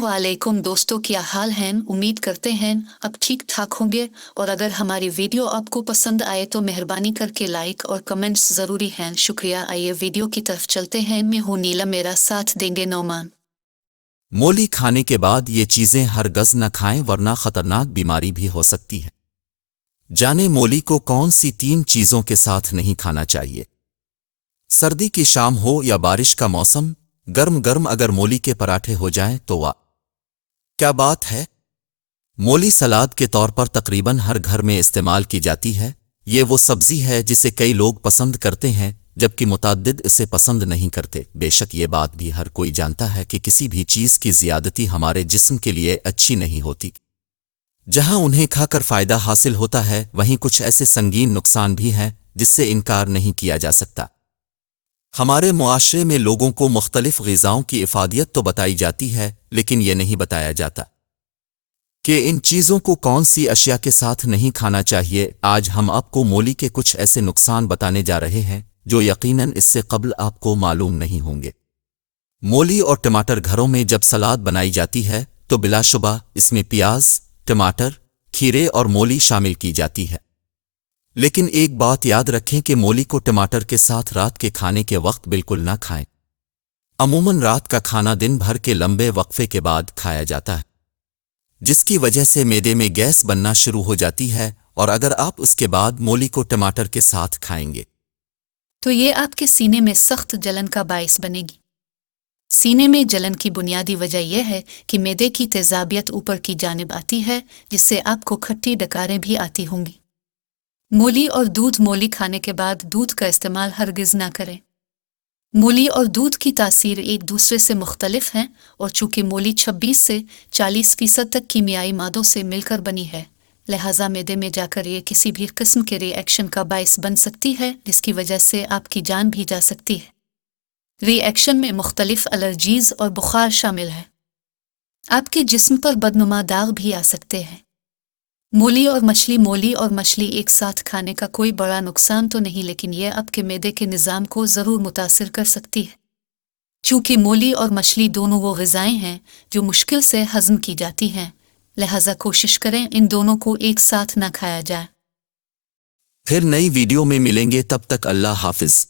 अस्सलामुअलैकुम दोस्तों, क्या हाल हैं? उम्मीद करते हैं अब ठीक ठाक होंगे। और अगर हमारी वीडियो आपको पसंद आए तो मेहरबानी करके लाइक और कमेंट्स ज़रूरी हैं। शुक्रिया। आइए वीडियो की तरफ चलते हैं। मैं हूँ नीला, मेरा साथ देंगे नौमान। मोली खाने के बाद ये चीजें हरगज न खाएं वरना खतरनाक बीमारी भी हो सकती है। जाने मोली को कौन सी 3 चीजों के साथ नहीं खाना चाहिए। सर्दी की शाम हो या बारिश का मौसम, गर्म गर्म अगर मोली के पराठे हो जाएं तो वाह क्या बात है। मोली सलाद के तौर पर तकरीबन हर घर में इस्तेमाल की जाती है। ये वो सब्जी है जिसे कई लोग पसंद करते हैं जबकि मुतअद्दिद इसे पसंद नहीं करते। बेशक ये बात भी हर कोई जानता है कि किसी भी चीज़ की ज़्यादती हमारे जिस्म के लिए अच्छी नहीं होती। जहां उन्हें खाकर फ़ायदा हासिल होता है वहीं कुछ ऐसे संगीन नुकसान भी हैं जिससे इनकार नहीं किया जा सकता। हमारे मुआशरे में लोगों को मुख्तलिफ ग़िज़ाओं की इफ़ादियत तो बताई जाती है, लेकिन ये नहीं बताया जाता कि इन चीज़ों को कौन सी अशिया के साथ नहीं खाना चाहिए। आज हम आपको मोली के कुछ ऐसे नुकसान बताने जा रहे हैं जो यकीनन इससे कब्ल आपको मालूम नहीं होंगे। मोली और टमाटर घरों में जब सलाद बनाई जाती है तो बिलाशुबा इसमें प्याज, टमाटर, खीरे और मोली शामिल की जाती है। लेकिन एक बात याद रखें कि मोली को टमाटर के साथ रात के खाने के वक्त बिल्कुल ना खाएं। अमूमन रात का खाना दिन भर के लंबे वक्फे के बाद खाया जाता है, जिसकी वजह से मैदे में गैस बनना शुरू हो जाती है। और अगर आप उसके बाद मोली को टमाटर के साथ खाएंगे तो ये आपके सीने में सख्त जलन का बायस बनेगी। सीने में जलन की बुनियादी वजह यह है कि मैदे की तेजाबियत ऊपर की जानिब आती है, जिससे आपको खट्टी डकारें भी आती होंगी। मूली और दूध। मूली खाने के बाद दूध का इस्तेमाल हरगिज़ ना करें। मूली और दूध की तासीर एक दूसरे से मुख्तलिफ हैं, और चूंकि मूली 26 से 40% तक कीमियाई मादों से मिलकर बनी है, लिहाजा मैदे में जाकर ये किसी भी किस्म के रिएक्शन का बायस बन सकती है, जिसकी वजह से आपकी जान भी जा सकती है। रिएक्शन में मुख्तलिफ एलर्जीज और बुखार शामिल है। आपके जिस्म पर बदनुमा दाग भी आ सकते हैं। मूली और मछली एक साथ खाने का कोई बड़ा नुकसान तो नहीं, लेकिन यह आपके मैदे के निज़ाम को ज़रूर मुतासिर कर सकती है। चूँकि मूली और मछली दोनों वो ग़िज़ाएँ हैं जो मुश्किल से हज़म की जाती हैं, लिहाजा कोशिश करें इन दोनों को एक साथ ना खाया जाए। फिर नई वीडियो में मिलेंगे, तब तक अल्लाह हाफिज़।